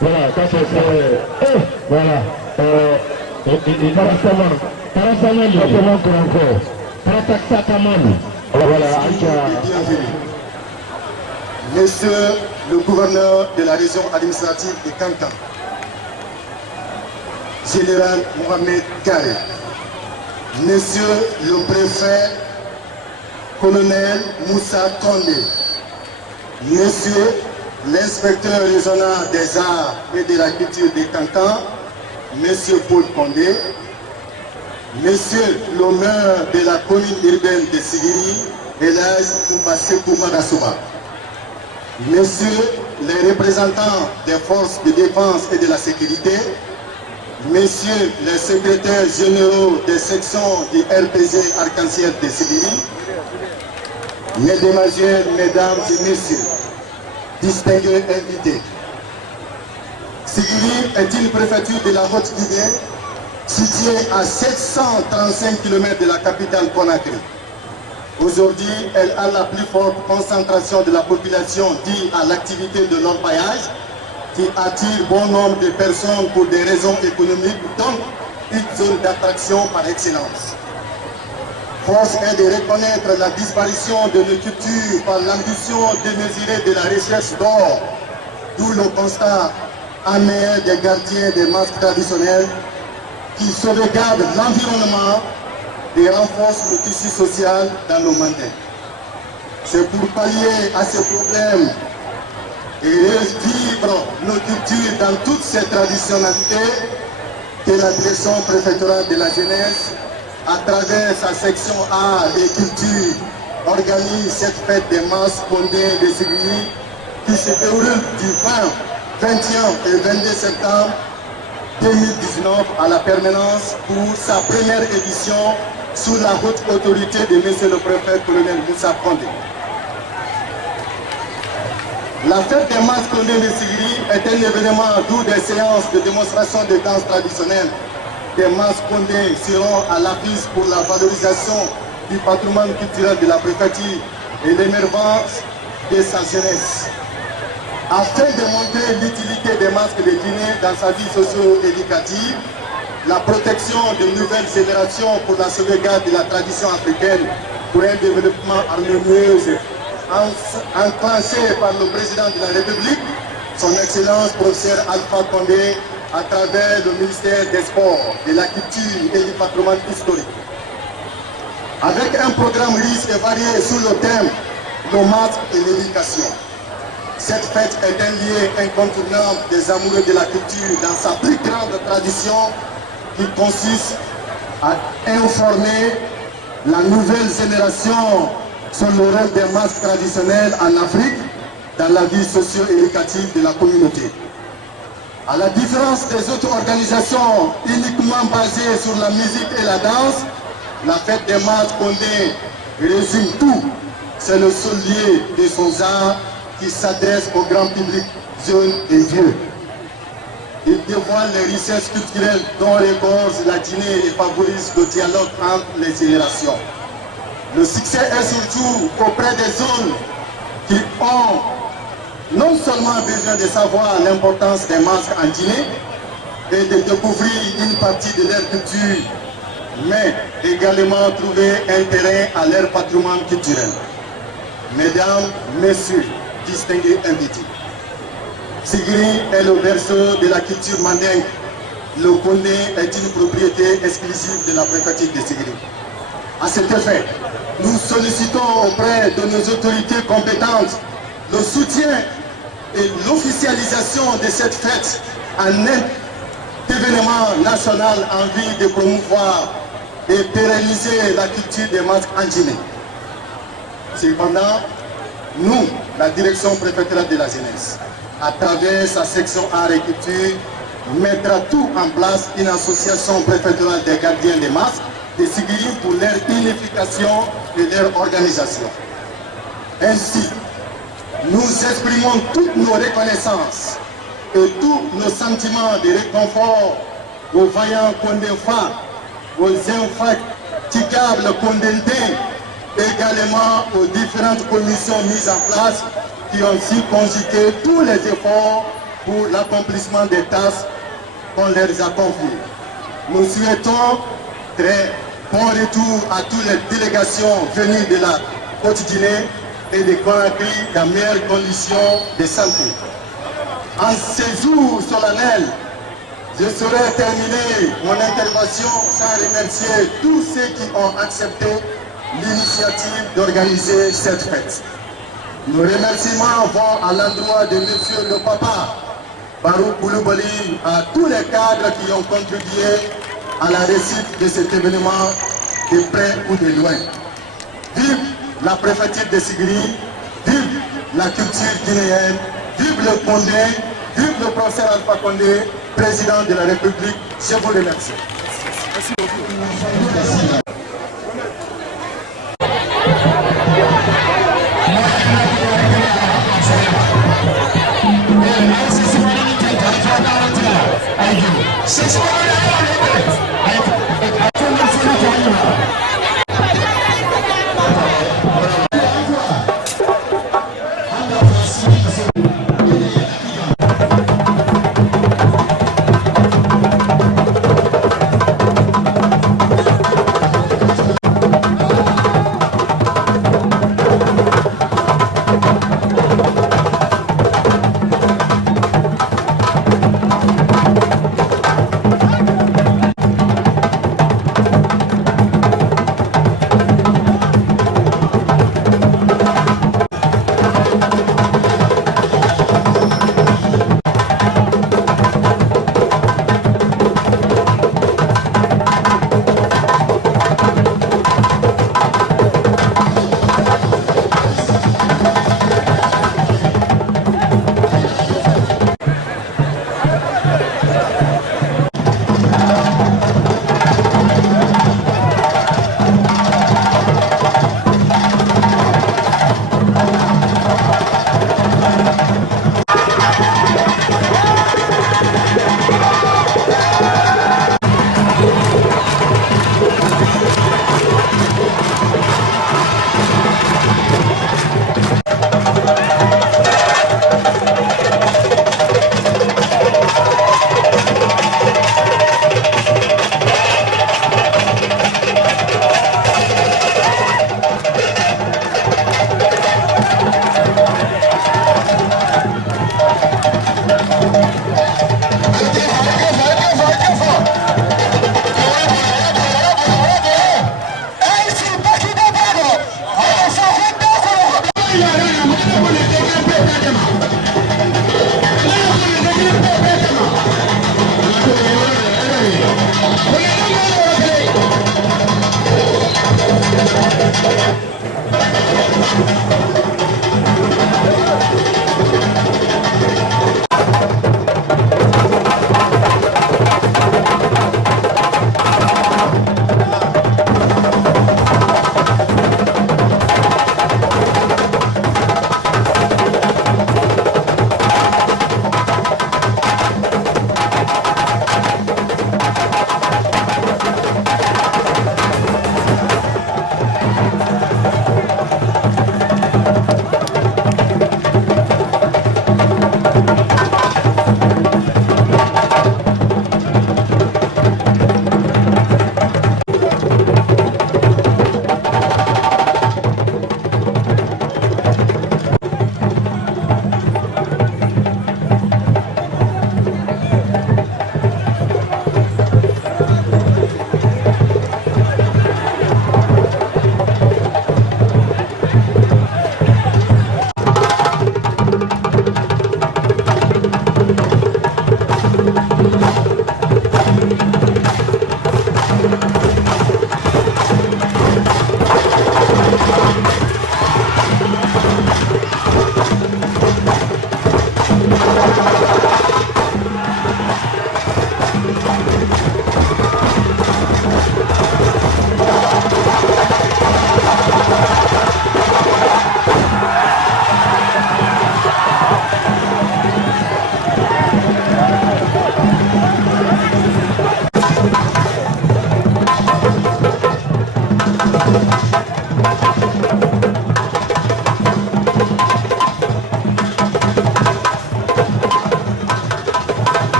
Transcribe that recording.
Voilà, ça c'est voilà. Monsieur le gouverneur de la région administrative de Kankan, général Mohamed Garé, Monsieur le préfet colonel Moussa Kondé, Monsieur l'inspecteur régional des arts et de la culture de Kankan, Monsieur Paul Kondé, Monsieur le maire de la commune urbaine de Sigiri, Elage Koumbasekou Madasouba, Messieurs les représentants des forces de défense et de la sécurité, Messieurs les secrétaires généraux des sections du RPG Arc-en-Ciel de Sigiri, Mesdames et Messieurs, distingués invités. Sigiri est une préfecture de la Haute-Guinée située à 735 km de la capitale Conakry. Aujourd'hui, elle a la plus forte concentration de la population due à l'activité de l'orpaillage qui attire bon nombre de personnes pour des raisons économiques, donc une zone d'attraction par excellence. Force est de reconnaître la disparition de nos cultures par l'ambition démesurée de la recherche d'or, d'où le constat amer des gardiens des masques traditionnels qui sauvegardent l'environnement et renforcent le tissu social dans nos mandats. C'est pour pallier à ces problèmes et revivre nos cultures dans toutes ces traditionnalités que la direction préfectorale de la jeunesse, à travers sa section art et culture, organise cette fête des masses fondées de Sigiri qui se déroule du 20, 21 et 22 septembre 2019 à la permanence pour sa première édition sous la haute autorité de M. le préfet colonel Moussa Kondé. La fête des masses Kondé de Sigiri est un événement d'où des séances de démonstration de danse traditionnelle. Des masses Kondé seront à l'affiche pour la valorisation du patrimoine culturel de la préfecture et l'émergence de sa jeunesse. Afin de montrer l'utilité des masques de Guinée dans sa vie socio-éducative, la protection de nouvelles générations pour la sauvegarde de la tradition africaine pour un développement harmonieux enclenché par le président de la République, son Excellence professeur Alpha Condé, à travers le ministère des Sports, de la Culture et du Patrimoine historique. Avec un programme riche et varié sous le thème « Le masque et l'éducation ». Cette fête est un lien incontournable des amoureux de la culture dans sa plus grande tradition qui consiste à informer la nouvelle génération sur le rôle des masques traditionnels en Afrique dans la vie socio-éducative de la communauté. À la différence des autres organisations uniquement basées sur la musique et la danse, la fête des masques Kondé résume tout. C'est le seul lieu de son art qui s'adresse au grand public jeune et vieux. Il dévoile les richesses culturelles dont regorge la Guinée et favorise le dialogue entre les générations. Le succès est surtout auprès des zones qui ont non seulement besoin de savoir l'importance des masques en Guinée et de découvrir une partie de leur culture, mais également trouver un terrain à leur patrimoine culturel. Mesdames, Messieurs, distingués invités, Sigiri est le berceau de la culture mandingue. Le Kondé est une propriété exclusive de la préfecture de Sigiri. À cet effet, nous sollicitons auprès de nos autorités compétentes le soutien et l'officialisation de cette fête en un événement national en vue de promouvoir et pérenniser la culture des masques en Guinée. Cependant, nous, la direction préfectorale de la jeunesse, à travers sa section art et culture, mettra tout en place une association préfectorale des gardiens des masques de Sigiri pour leur unification et leur organisation. Ainsi, nous exprimons toutes nos reconnaissances et tous nos sentiments de réconfort aux vaillants Condé-Fa, aux infatigables Condé-Ndé, également aux différentes commissions mises en place qui ont aussi conjugué tous les efforts pour l'accomplissement des tâches qu'on leur a confiées. Nous souhaitons très bon retour à toutes les délégations venues de la Côte-d'Ivoire et de Conakry dans meilleures conditions de santé. En ces jours solennels, je saurais terminer mon intervention sans remercier tous ceux qui ont accepté l'initiative d'organiser cette fête. Nos remerciements vont à l'endroit de Monsieur le Papa, Barouk Koulibaly, à tous les cadres qui ont contribué à la réussite de cet événement de près ou de loin. Vive la préfecture de Sigiri, vive la culture guinéenne, vive le Condé, vive le professeur Alpha Condé, président de la République. Je vous remercie. Merci beaucoup.